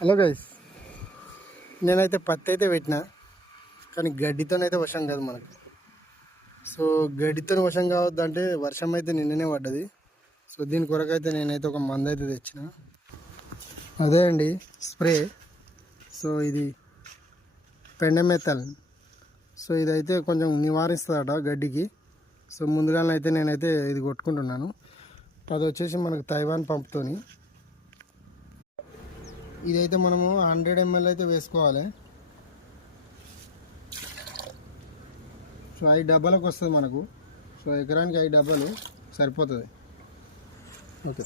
Hello guys, నేనైతే పత్తి అయితే పెట్టినా, కానీ గడ్డితోనైతే వశం కాదు మనకు. సో గడ్డితో వశం కావద్దంటే వర్షం అయితే నిన్ననే పడ్డది. సో దీని కొరకైతే నేనైతే ఒక మందు అయితే తెచ్చిన, అదే అండి స్ప్రే. సో ఇది పెండమెథల్. సో ఇదైతే కొంచెం నివారిస్తుందట గడ్డికి. సో ముందుగానే అయితే నేనైతే ఇది కొట్టుకుంటున్నాను. అది వచ్చేసి మనకు తైవాన్ పంపుతోని. ఇదైతే మనము 100 ml అయితే వేసుకోవాలి. సో 5 డబ్బాలకు వస్తుంది మనకు. సో ఎకరానికి 5 డబ్బాలు సరిపోతుంది. ఓకే.